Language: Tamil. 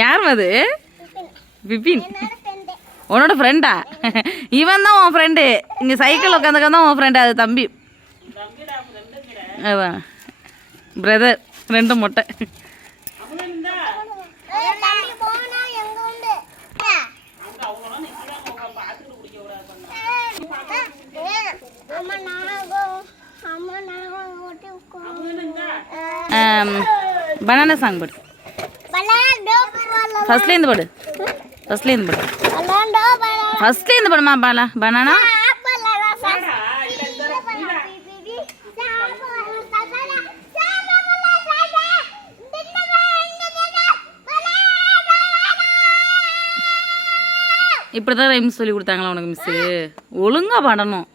யார் அது? விபின். உன்னோட ஃப்ரெண்டா? இவன் தான் உன் ஃப்ரெண்டு. இங்கே சைக்கிள் உட்காந்துக்க தான் உன் ஃப்ரெண்டு. அது தம்பி பிரதர். 2 மொட்டை. பனானா சாங் பாடு. ஃபர்ஸ்ட்லேருந்து பாடு. ஃபர்ஸ்ட்லேருந்து பாடு. ஃபர்ஸ்ட்லேருந்து பாடுமா பாலா. பனானா இப்படி தான் ரைம்ஸ் சொல்லி கொடுத்தாங்களா உனக்கு மிஸ்ஸு? ஒழுங்காக பாடணும்.